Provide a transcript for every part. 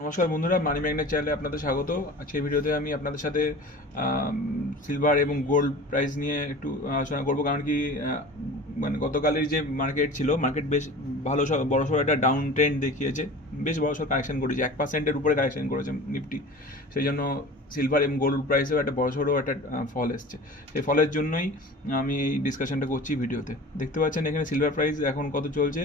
নমস্কার বন্ধুরা, money magnet চ্যানেলে আপনাদের স্বাগত। আজকের ভিডিওতে আমি আপনাদের সাথে সিলভার এবং গোল্ড প্রাইস নিয়ে একটু আলোচনা করব। কারণ কি মানে গতকালের যে মার্কেট ছিল, মার্কেট বেশ ভালো বড়সড় একটা ডাউন ট্রেন্ড দেখিয়েছে, বেশ বড়সড় কারেকশন করেছে, 1%-এর উপরে কারেকশন করেছে নিফটি। সেই জন্য সিলভার এবং গোল্ড প্রাইসেও একটা বড়সড় একটা ফল এসছে। সেই ফলের জন্যই আমি এই ডিসকাশনটা করছি ভিডিওতে। দেখতে পাচ্ছেন এখানে সিলভার প্রাইস এখন কত চলছে,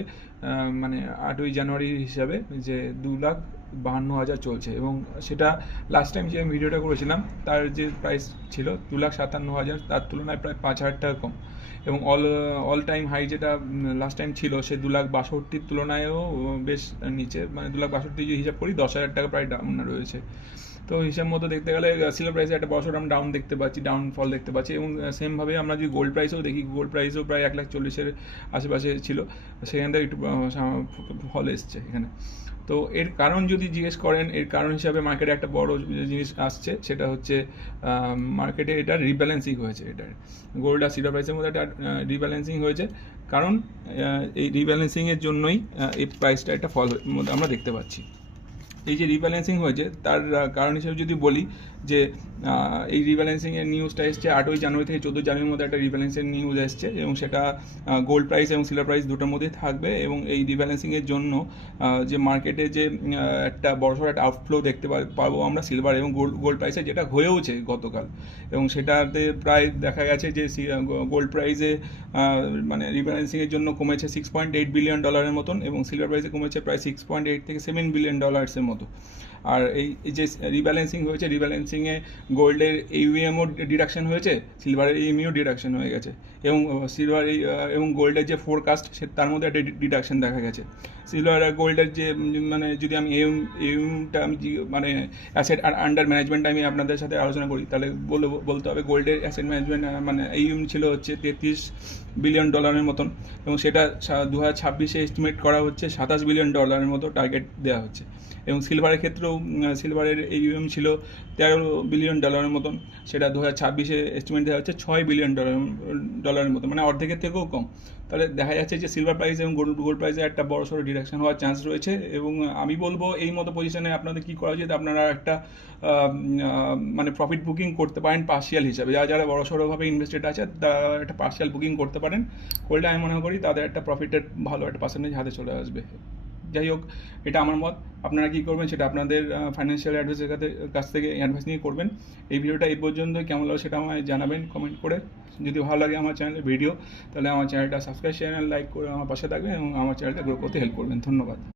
মানে 8ই জানুয়ারি হিসাবে যে 2,52,000 চলছে, এবং সেটা লাস্ট টাইম যে আমি ভিডিওটা করেছিলাম তার যে প্রাইস ছিল 2,57,000, তার তুলনায় প্রায় 5,000 টাকা কম। এবং অল টাইম হাই যেটা লাস্ট টাইম ছিল সে 2,62,000 তুলনায়ও বেশ নিচে, মানে 2,62,000 যে হিসাব করি 10,000 টাকা প্রায় ডাউন রয়েছে। তো হিসাব মতো দেখতে গেলে সিলভার প্রাইসে একটা বড় ডাউন দেখতে পাচ্ছি, ডাউনফল দেখতে পাচ্ছি। এবং সেমভাবে আমরা যদি গোল্ড প্রাইসেও দেখি, গোল্ড প্রাইসও প্রায় 1,40,000-এর আশেপাশে ছিল, সেখান থেকে একটু ফল এসছে এখানে। তো এর কারণ যদি জিজ্ঞেস করেন, এর কারণ হিসাবে মার্কেটে একটা বড় জিনিস আসছে, সেটা হচ্ছে মার্কেটে এটা রিব্যালেন্সিং হয়েছে। এটা গোল্ড আর সিলভার প্রাইসের মধ্যে একটা রিব্যালেন্সিং হয়েছে, কারণ এই রিব্যালেন্সিংয়ের জন্যই এই প্রাইসটা একটা ফল আমরা দেখতে পাচ্ছি। এই যে রিব্যালেন্সিং হয়েছে তার কারণ হিসেবে যদি বলি যে এই রিব্যালেন্সিংয়ের নিউজটা এসছে 8ই জানুয়ারি থেকে 14 জানুয়ারির মধ্যে একটা রিব্যালেন্সিং নিউজ এসছে, এবং সেটা গোল্ড প্রাইস এবং সিলভার প্রাইস দুটোর মধ্যেই থাকবে। এবং এই রিব্যালেন্সিংয়ের জন্য যে মার্কেটে যে একটা বড়সড় একটা আউটফ্লো দেখতে পাবো আমরা সিলভার এবং গোল্ড প্রাইসে, যেটা হয়েওছে গতকাল। এবং সেটাতে প্রায় দেখা গেছে যে গোল্ড প্রাইসে মানে রিব্যালেন্সিংয়ের জন্য কমেছে $6.8 বিলিয়ন মতন, এবং সিলভার প্রাইসে কমেছে প্রায় 6.8 থেকে 7 বিলিয়ন ডলার্সের মতো। আর এই যে রিব্যালেন্সিং হয়েছে, রিব্যালেন্সিংয়ে গোল্ডের ইউএমও ডিডাকশন হয়েছে, সিলভারের ইউএমও ডিডাকশন হয়ে গেছে, এবং সিলভার এবং গোল্ডের যে ফোরকাস্ট তার মধ্যে একটা ডিডাকশন দেখা গেছে। সিলভার আর গোল্ডের যে মানে যদি আমি এমটা আমি মানে অ্যাসেট আর আন্ডার ম্যানেজমেন্ট আমি আপনাদের সাথে আলোচনা করি, তাহলে বলতে হবে গোল্ডের অ্যাসেট ম্যানেজমেন্ট মানে ইউএম ছিল হচ্ছে $33 বিলিয়ন মতন, এবং সেটা 2026-এ এস্টিমেট করা হচ্ছে $27 বিলিয়ন মতো টার্গেট দেওয়া হচ্ছে। এবং সিলভারের ক্ষেত্রেও সিলভারের ইউএম ছিল $13 বিলিয়ন মতন, সেটা 2026-এ এস্টিমেট দেওয়া হচ্ছে $6 বিলিয়ন মতো, মানে অর্ধেকের থেকেও কম। তাহলে দেখা যাচ্ছে যে সিলভার প্রাইস এবং গোল্ড প্রাইসে একটা বড় সড়ো ডিরেকশন হওয়ার চান্স রয়েছে। এবং আমি বলবো এই মতো পজিশনে আপনাদের কী করা উচিত, আপনারা একটা মানে প্রফিট বুকিং করতে পারেন পার্শিয়াল হিসাবে। যারা বড় সড়োভাবে ইনভেস্টেড আছে তারা একটা পার্শিয়াল বুকিং করতে পারেন করলে আমি মনে করি তাদের একটা প্রফিটের ভালো একটা পার্সেন্টেজ হাতে চলে আসবে। যাই হোক, এটা আমার মত। আপনারা কী করবেন সেটা আপনাদের ফাইন্যান্সিয়াল অ্যাডভাইসের কাছ থেকে অ্যাডভাইস নিয়ে করবেন। এই ভিডিওটা এই পর্যন্ত কেমন লাগলো সেটা আমায় জানাবেন কমেন্ট করে। যদি ভালো লাগে আমার চ্যানেলের ভিডিও, তাহলে আমার চ্যানেলটা সাবস্ক্রাইব, চ্যানেল লাইক করে আমার পাশে থাকবেন এবং আমার চ্যানেলটা গ্রো করতে হেল্প করবেন। ধন্যবাদ।